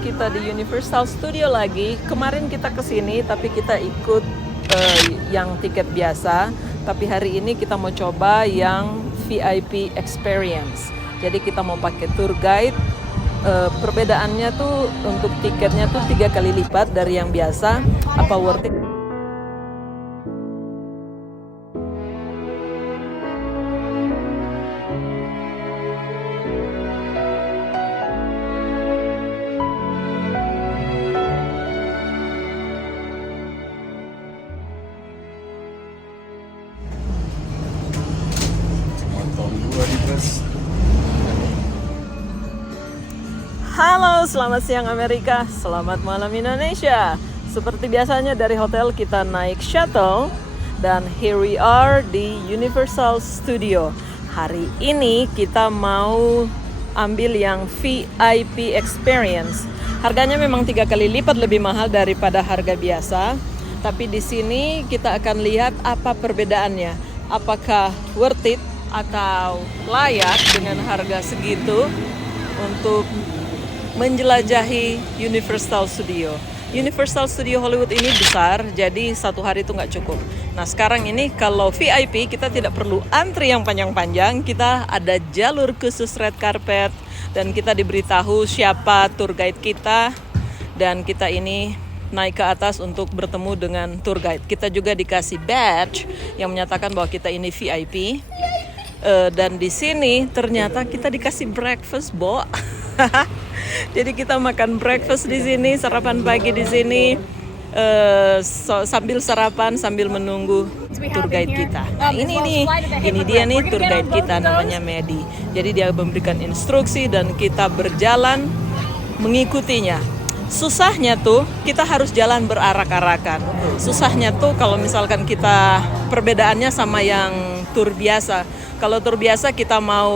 kita di Universal Studio lagi. Kemarin kita kesini tapi kita ikut yang tiket biasa. Tapi hari ini kita mau coba yang VIP experience. Jadi kita mau pakai tour guide. Perbedaannya tuh untuk tiketnya tuh 3 kali lipat dari yang biasa. Apa worth it? Halo, selamat siang Amerika, selamat malam Indonesia. Seperti biasanya dari hotel kita naik shuttle dan here we are di Universal Studio. Hari ini kita mau ambil yang VIP experience. Harganya memang 3 kali lipat lebih mahal daripada harga biasa. Tapi di sini kita akan lihat apa perbedaannya. Apakah worth it atau layak dengan harga segitu untuk menjelajahi Universal Studio. Universal Studio Hollywood ini besar, jadi satu hari itu nggak cukup. Nah sekarang ini kalau VIP kita tidak perlu antri yang panjang-panjang, kita ada jalur khusus red carpet dan kita diberitahu siapa tour guide kita dan kita ini naik ke atas untuk bertemu dengan tour guide. Kita juga dikasih badge yang menyatakan bahwa kita ini VIP. Dan di sini ternyata kita dikasih breakfast, Bo. Jadi kita makan breakfast di sini, sarapan pagi di sini, sambil sarapan sambil menunggu tour guide kita. Nah, ini dia nih tour guide kita, namanya Medi. Jadi dia memberikan instruksi dan kita berjalan mengikutinya. Susahnya tuh kita harus jalan berarak-arakan. Susahnya tuh kalau misalkan kita perbedaannya sama yang tour biasa. Kalau tour biasa kita mau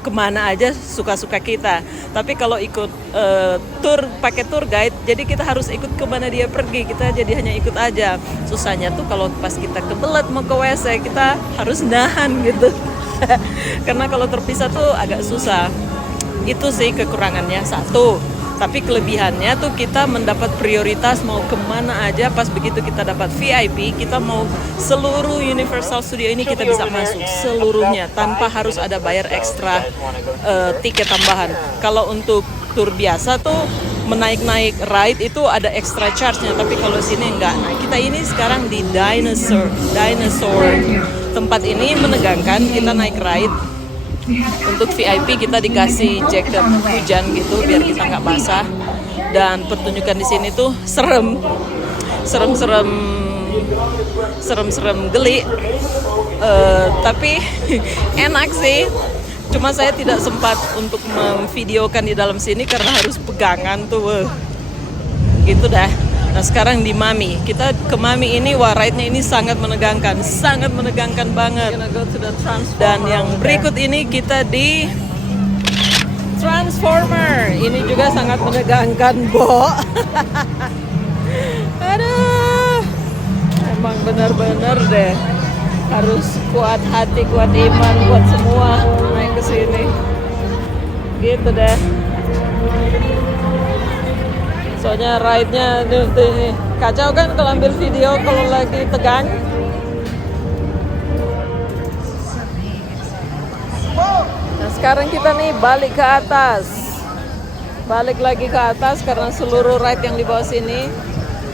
kemana aja suka-suka kita. Tapi kalau ikut tour pakai tour guide, jadi kita harus ikut kemana dia pergi. Kita jadi hanya ikut aja. Susahnya tuh kalau pas kita kebelet mau ke WC, kita harus nahan gitu. Karena kalau terpisah tuh agak susah. Itu sih kekurangannya satu. Tapi kelebihannya tuh kita mendapat prioritas mau kemana aja. Pas begitu kita dapat VIP, kita mau seluruh Universal Studio ini kita bisa masuk seluruhnya tanpa harus ada bayar ekstra tiket tambahan. Kalau untuk tour biasa tuh menaik-naik ride itu ada extra charge-nya, tapi kalau sini enggak. Nah, kita ini sekarang di dinosaur. Tempat ini menegangkan, kita naik ride. Untuk VIP kita dikasih jaket hujan gitu biar kita nggak basah. Dan pertunjukan di sini tuh serem geli, tapi enak sih. Cuma saya tidak sempat untuk memvideokan di dalam sini karena harus pegangan tuh, gitu dah. Nah sekarang di Mami, kita ke Mami ini, wah ride-nya ini sangat menegangkan banget. Dan yang berikut ini kita di Transformer, ini juga sangat menegangkan, Bo. Aduh, emang benar-benar deh, harus kuat hati, kuat iman, kuat semua naik ke sini, gitu deh. Soalnya ride-nya ini kacau kan kalau ambil video kalau lagi tegang. Nah sekarang kita nih balik ke atas. Balik lagi ke atas karena seluruh ride yang di bawah sini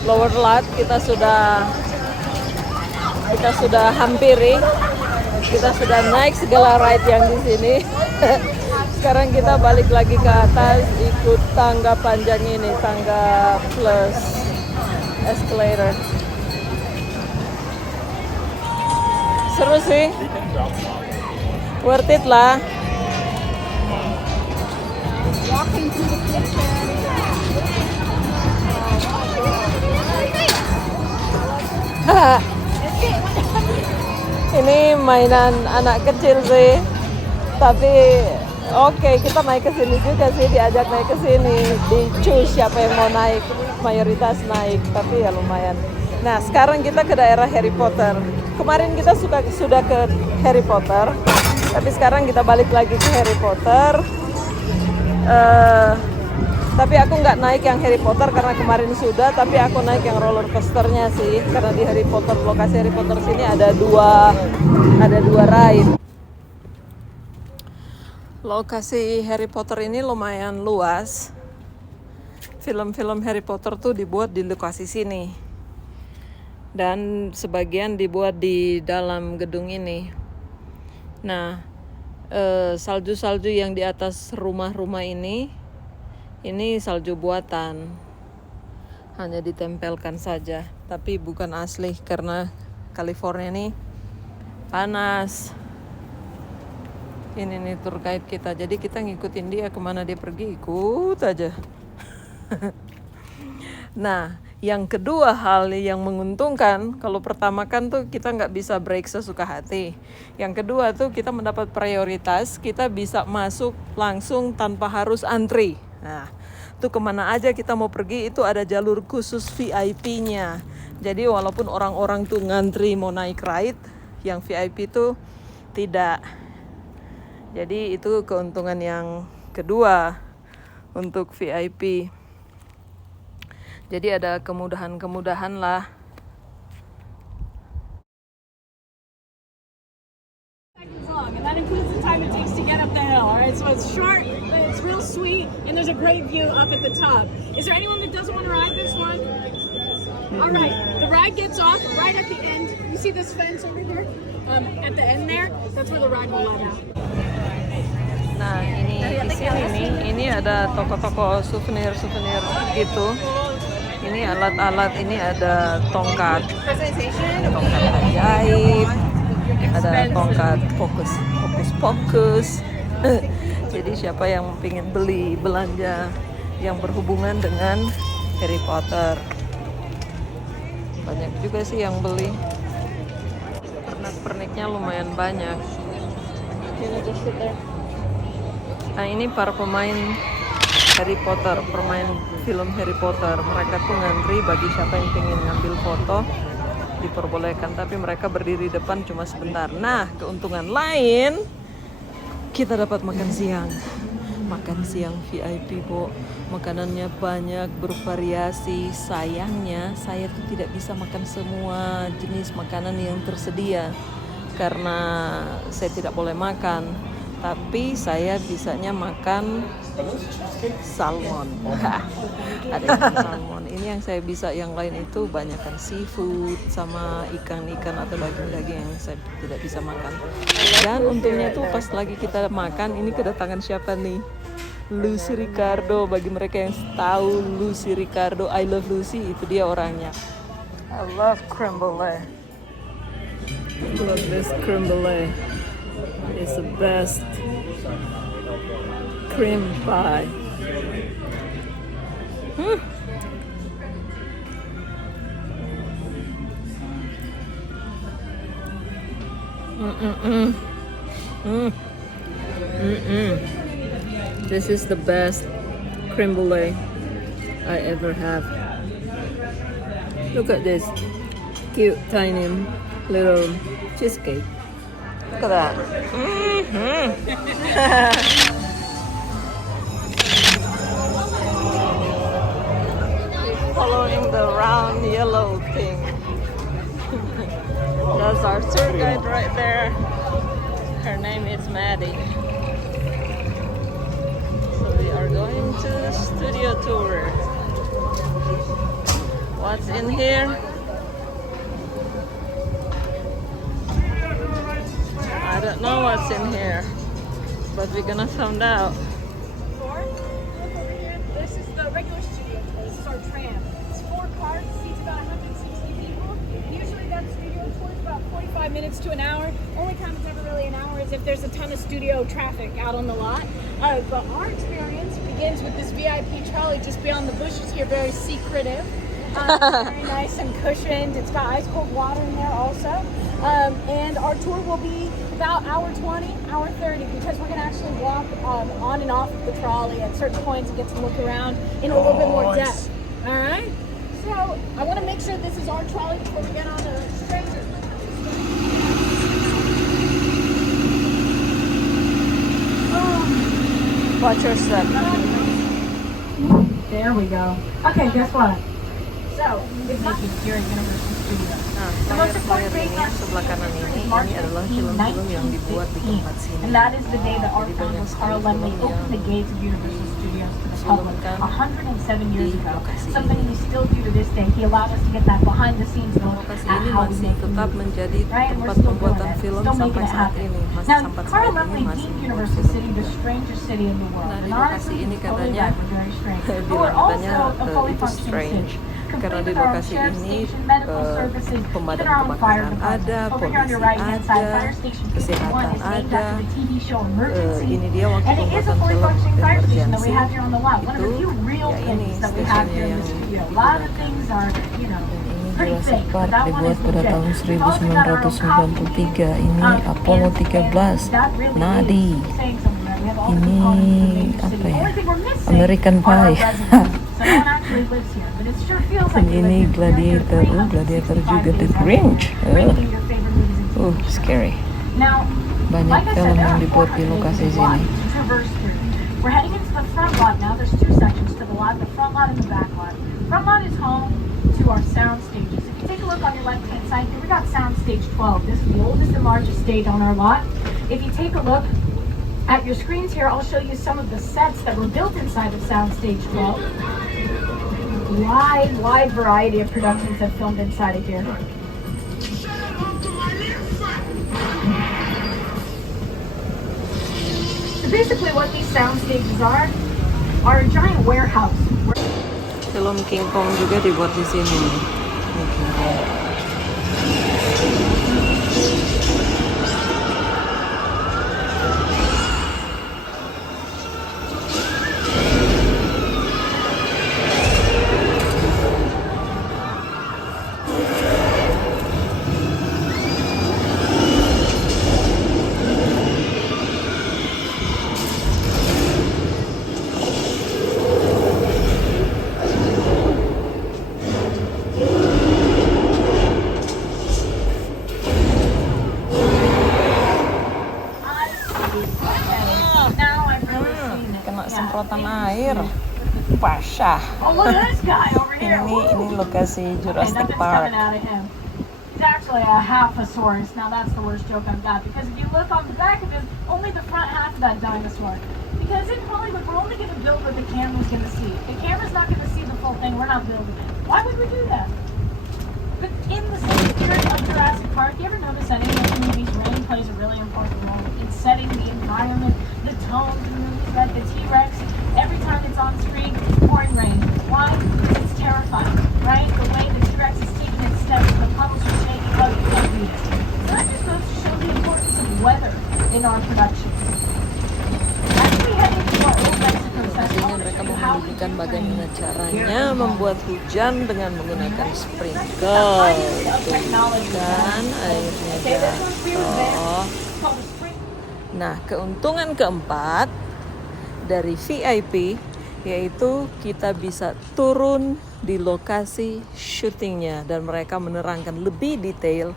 lower lot kita sudah hampiri. Kita sudah naik segala ride yang di sini. Sekarang kita balik lagi ke atas, ikut tangga panjang ini, tangga plus escalator. Seru sih, worth it lah. Ini mainan anak kecil sih, tapi oke, kita naik ke sini juga sih, diajak naik ke sini, di-choose siapa yang mau naik, mayoritas naik, tapi ya lumayan. Nah, sekarang kita ke daerah Harry Potter. Kemarin kita sudah ke Harry Potter, tapi sekarang kita balik lagi ke Harry Potter. Tapi aku nggak naik yang Harry Potter karena kemarin sudah, tapi aku naik yang roller coasternya sih, karena di Harry Potter, lokasi Harry Potter sini ada dua ride. Lokasi Harry Potter ini lumayan luas. Film-film Harry Potter tuh dibuat di lokasi sini. Dan sebagian dibuat di dalam gedung ini. Nah, salju-salju yang di atas rumah-rumah ini salju buatan. Hanya ditempelkan saja, tapi bukan asli karena California ini panas. Ini nih tour guide kita, jadi kita ngikutin dia kemana dia pergi, ikut aja. Nah, yang kedua hal yang menguntungkan, kalau pertama kan tuh kita nggak bisa break sesuka hati. Yang kedua tuh kita mendapat prioritas, kita bisa masuk langsung tanpa harus antri. Nah, tuh kemana aja kita mau pergi itu ada jalur khusus VIP-nya. Jadi walaupun orang-orang tuh ngantri mau naik ride, yang VIP tuh tidak. Jadi itu keuntungan yang kedua untuk VIP. Jadi ada kemudahan-kemudahan lah. And that includes the time it takes to get up the hill. All right, so it's short, but it's real sweet, and there's a great view up at the top. Is there anyone that doesn't want to ride this one? All right, the ride gets off right at the end. You see this fence over here? At the end there, that's where the ride will let out. Nah, di sini ini ada toko-toko souvenir gitu. Ini alat-alat, ini ada tongkat ajaib, ada tongkat fokus. Jadi siapa yang ingin beli belanja yang berhubungan dengan Harry Potter, banyak juga sih yang beli. Pernak-perniknya lumayan banyak. Nah, ini para pemain Harry Potter, pemain film Harry Potter. Mereka tuh ngantri bagi siapa yang ingin ngambil foto, diperbolehkan, tapi mereka berdiri depan cuma sebentar. Nah, keuntungan lain, kita dapat makan siang. Makan siang VIP, Bo. Makanannya banyak, bervariasi. Sayangnya, saya tuh tidak bisa makan semua jenis makanan yang tersedia karena saya tidak boleh makan. Tapi saya bisanya makan salmon. Ada ikan salmon. Ini yang saya bisa, yang lain itu banyakkan seafood sama ikan-ikan atau daging-daging yang saya tidak bisa makan. Dan untungnya tuh pas lagi kita makan, ini kedatangan siapa nih? Lucy Ricardo. Bagi mereka yang tahu Lucy Ricardo, I Love Lucy, itu dia orangnya. I love creme brulee. Look this creme brulee. It's the best cream pie. This is the best creme brulee I ever have. Look at this cute, tiny little cheesecake. Look at that. Following the round yellow thing. That's our tour guide right there. Her name is Maddie. So we are going to the studio tour. What's in here? I don't know what's in here, but we're gonna find out. This is the regular studio tour. This is our tram. It's 4 cars, seats about 160 people. Usually that studio tour is about 45 minutes to an hour. Only time it's ever really an hour is if there's a ton of studio traffic out on the lot. But our experience begins with this VIP trolley just beyond the bushes here, very secretive. Very nice and cushioned. It's got ice cold water in there also. And our tour will be about hour 20, hour 30, because we're going to actually walk on and off of the trolley at certain points and get to look around in a little bit more depth. All right? So I want to make sure this is our trolley before we get on a stranger. Watch your step. There we go. Okay, guess what? So, it's not just here at Universal Studios. Nah, layar-layar ini yang sebelah kanan ini adalah film-film yang dibuat di tempat sini. And that is the day that our Jadi founder banyak Carl sekali Lemley film opened the yang gates of Universal Studios to the public difilmkan 107 years di ago. lokasi Something ini. we still do to this day. He allowed us to get that behind the scenes look Lokasi at ini how we masih make tetap movies. menjadi Right, and tempat we're still doing pembuatan it. film Still sampai making it saat happen. ini. Masih Now, sampai Carl saat ini Lemley masih deemed membuat Universal film City the juga. strangest city in the world. Nah, di And lokasi honestly, ini he's totally katanya right. We're very strange. But bilang we're katanya also a fully itu functioning strange city. karena di Complete with our own lokasi sheriff's ini station, medical services, even pemadam our own fire kebakaran department. ada, Over here on polisi your right-hand side, ada, Fire Station 51 kesehatan is named ada. after the TV show Emergency. Ini dia waktu And it is a pembuatan fully film functioning fire station that we emergency have here on the lot. One of the itu few real ya ini things that we have here in the stasiunnya studio. yang A lot of digunakan. things are, you know, Dan ini pretty Jurassic fake, but Park that one dibuat is pada legit. tahun We've also got our own coffee 1993. Ini and Apollo 13, that really Nadi. is saying something, right? We have all the Ini components of the major apa city. The ya? only thing we're missing American are our Pie. residents. So no one actually lives here, but it sure feels Dan like you ini live here. You're Gladiator, here Gladiator 365 juga, The days out of the Grinch. year, bringing your favorite movies and TV shows. Scary. Now, Banyak like I said, film there yang are dibuat di 400 lokasi acres of lot sini. to traverse through. We're heading into the front lot now. There's two sections to the lot, the front lot and the back lot. Front lot is home to our sound stages. If you take a look on your left-hand side here, we got sound stage 12. This is the oldest and largest stage on our lot. If you take a look at your screens here, I'll show you some of the sets that were built inside of sound stage 12. Wide variety of productions have filmed inside of here. So basically what these sound stages are a giant warehouse. Film King Kong juga dibuat di sini nih. Ini King Kong. Now I've really seen it. Kena Yeah. semprotan air. Basah. Oh, look at this guy over here. Ini lokasi Okay, Jurassic nothing's Park. coming out of him. He's actually a half-osaurus. Now that's the worst joke I've got, because if you look on the back of him, only the front half of that dinosaur. Because in Hollywood, we're only going to build what the camera's going to see. If the camera's not going to see the full thing, we're not building it. Why would we do that? But in the same spirit of Jurassic Park, you ever notice that in those movies, rain plays a really important role in setting the environment, the tones in the movies, right? The T-Rex, every time it's on screen, pouring rain. Why? Because it's terrifying, right? The way the T-Rex is taking its steps, the puddles are shaking, oh, you can't read it. So that just goes to show the importance of weather in our production. As we head into our Old Mexico session, Pastinya mereka menunjukkan bagaimana caranya membuat hujan dengan menggunakan sprinkle. Dan airnya jatuh. Nah, keuntungan keempat dari VIP yaitu kita bisa turun di lokasi syutingnya dan mereka menerangkan lebih detail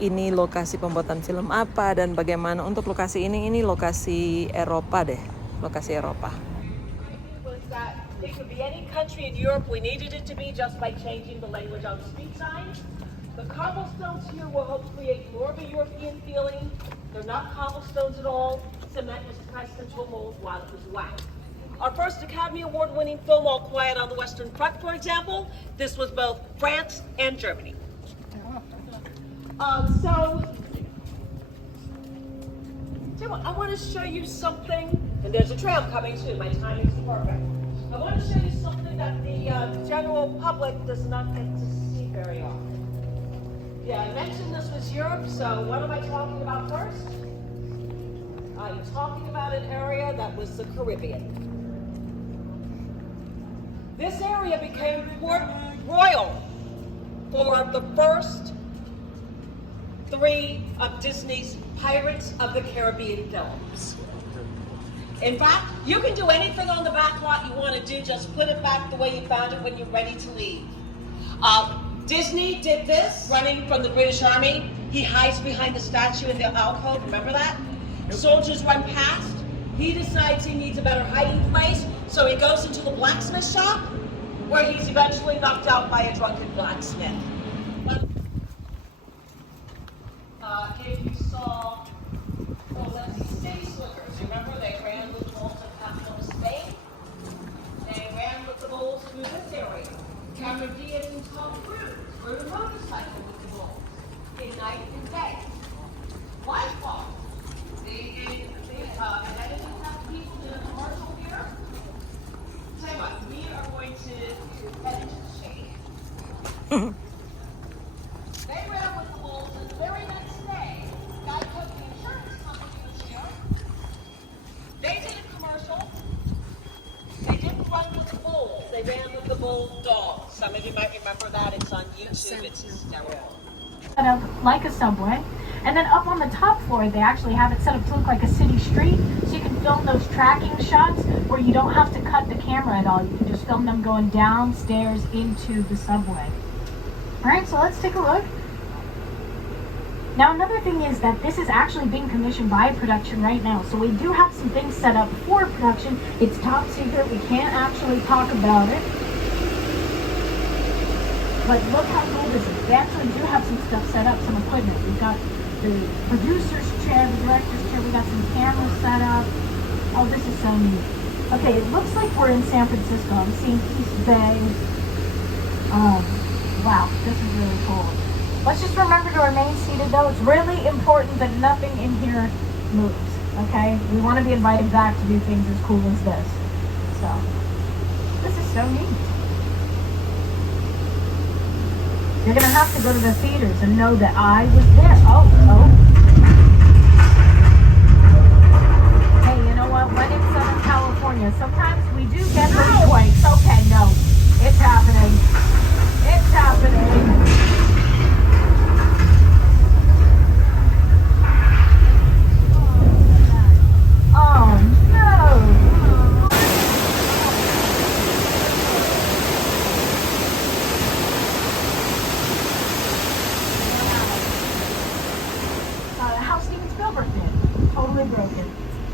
ini lokasi pembuatan film apa dan bagaimana. Untuk lokasi ini lokasi Eropa deh, lokasi Eropa. Was that it could be any country in Europe. We needed it to be just by changing the language on street signs. The cobblestones here will help create more of a European feeling. They're not cobblestones at all. Cement was pressed into a mold while it was waxed. Our first Academy Award-winning film, All Quiet on the Western Front, for example, this was both France and Germany. So I want to show you something, and there's a tram coming too. My timing's perfect. I want to show you something that the general public does not get to see very often. Yeah, I mentioned this was Europe, so what am I talking about first? I'm talking about an area that was the Caribbean. This area became Port Royal for the first 3 of Disney's Pirates of the Caribbean films. In fact, you can do anything on the back lot you want to do, just put it back the way you found it when you're ready to leave. Disney did this, running from the British Army. He hides behind the statue in the alcove, remember that? Soldiers run past, He decides he needs a better hiding place, so he goes into the blacksmith shop, where he's eventually knocked out by a drunken blacksmith. If you saw, let's see, city slickers, remember they ran with the bulls in capital Spain? They ran with the bulls through this area. Cameron Diaz and Tom Cruise rode a motorcycle with the bulls in night and day. Whitefall, they edited have people in a commercial here. Tell you what, we are going to head into the shade. They ran with the bulls, and the very next day, Geico, the insurance company, was here. They did a commercial. They didn't run with the bulls. They ran with the bull dogs. Some of you might remember that. It's on YouTube. It's hysterical. Set up like a subway, and then up on the top floor they actually have it set up to look like a city street, so you can film those tracking shots where you don't have to cut the camera at all. You can just film them going downstairs into the subway. Alright, so let's take a look. Now another thing is that this is actually being commissioned by production right now, so we do have some things set up for production. It's top secret, we can't actually talk about it. But look how cool this is. They actually do have some stuff set up, some equipment. We've got the producer's chair, the director's chair, we got some cameras set up. Oh, this is so neat. Okay, it looks like we're in San Francisco. I'm seeing East Bay. Wow, this is really cool. Let's just remember to remain seated though. It's really important that nothing in here moves, okay? We want to be invited back to do things as cool as this. So, this is so neat. You're going to have to go to the theaters and know that I was there. Oh. Hey, you know what? When in Southern California, sometimes we do get earthquakes. Okay, no. It's happening. It's happening. Oh, no. Totally broken,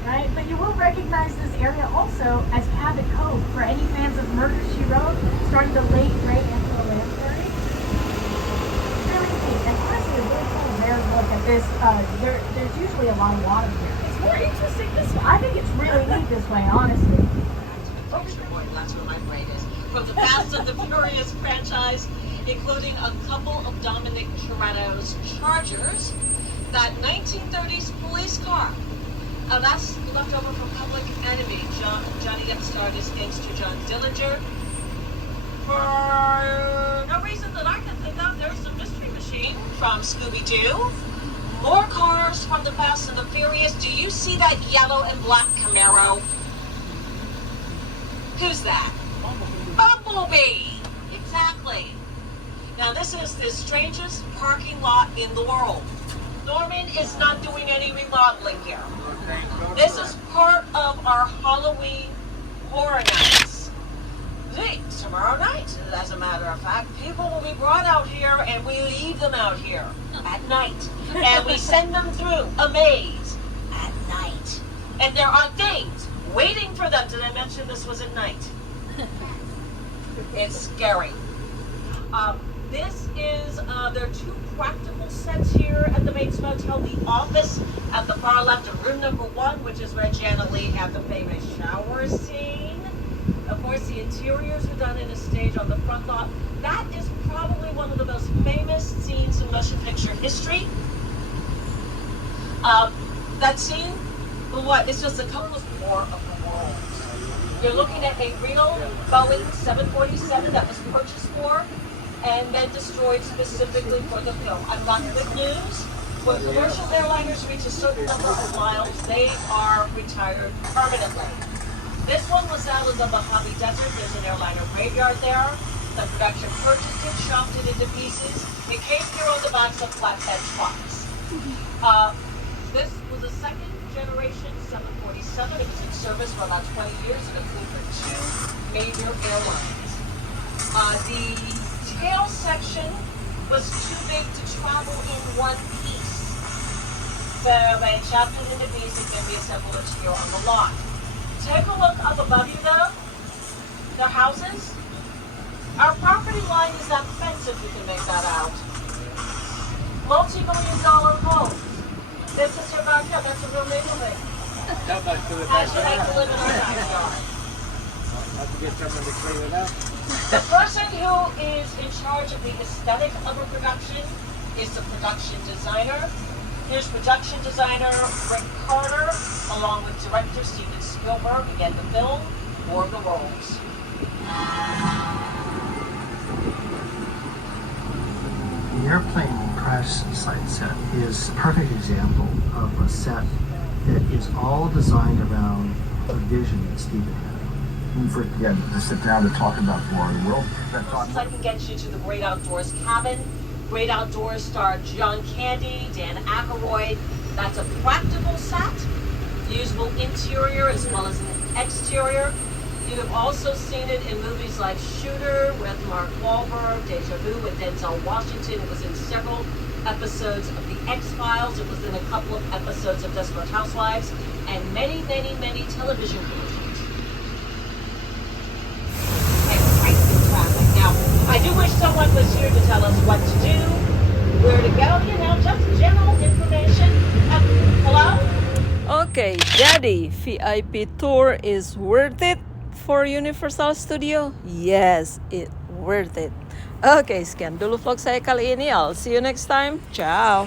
right? But you will recognize this area also as Cabot Cove for any fans of Murder, She Wrote, starting the late great Angela Lansbury. Really neat, and honestly, a really cool rare look at this. There's usually a lot of water here. It's more interesting this way. I think it's really neat this way, honestly. That's where my brain is. From the Fast and the Furious franchise, including a couple of Dominic Toretto's Chargers. That 1930s police car. That's left over from Public Enemy. Johnny Depp starred as gangster John Dillinger. For no reason that I can think of, there's the Mystery Machine from Scooby-Doo. More cars from the Fast and the Furious. Do you see that yellow and black Camaro? Who's that? Bumblebee. Exactly. Now this is the strangest parking lot in the world. Norman is not doing any remodeling here. This is part of our Halloween Horror Nights. Tomorrow night, as a matter of fact, people will be brought out here and we leave them out here at night. And we send them through a maze at night. And there are things waiting for them. Did I mention this was at night? It's scary. This is, there are two practical sets here at the Bates Motel. The office at the far left of room number 1, which is where Janet Leigh had the famous shower scene. Of course, the interiors were done in a stage on the front lot. That is probably one of the most famous scenes in motion picture history. That scene, what? It's just a couple of more of the world. You're looking at a real Boeing 747 that was purchased for and then destroyed specifically for the film. I've got good news. When commercial airliners reach a certain number of miles, they are retired permanently. This one was out of the Mojave Desert. There's an airliner graveyard there. The production purchased it, chopped it into pieces. It came here on the backs of flatbed trucks. This was a second generation 747. It was in service for about 20 years and it flew for 2 major airlines. The tail section was too big to travel in one piece. So they chopped it into pieces. It can be a simple interior on the lot. Take a look up above you though. Their houses. Our property line is that fence, if you can make that out. Multi-million-dollar home. This is your backyard. That's a real neighborhood. How'd you like to live in our backyard? Have to get someone to clean it up. The person who is in charge of the aesthetic of a production is the production designer. Here's production designer Rick Carter, along with director Steven Spielberg, again the film or the roles. The airplane crash site set is a perfect example of a set that is all designed around a vision that Steven had. We forget to sit down to talk about war in the world. I can get you to the Great Outdoors Cabin. Great Outdoors star John Candy, Dan Aykroyd. That's a practical set, usable interior as well as an exterior. You have also seen it in movies like Shooter with Mark Wahlberg, Deja Vu with Denzel Washington. It was in several episodes of The X-Files. It was in a couple of episodes of Desperate Housewives, and many, many, many television commercials. Okay, we're right in traffic. Now, I do wish someone was here to tell us what to do, where to go, just general information. Hello? Oke, jadi VIP tour is worth it for Universal Studio? Yes, it worth it. Oke, sekian dulu vlog saya kali ini. I'll see you next time. Ciao.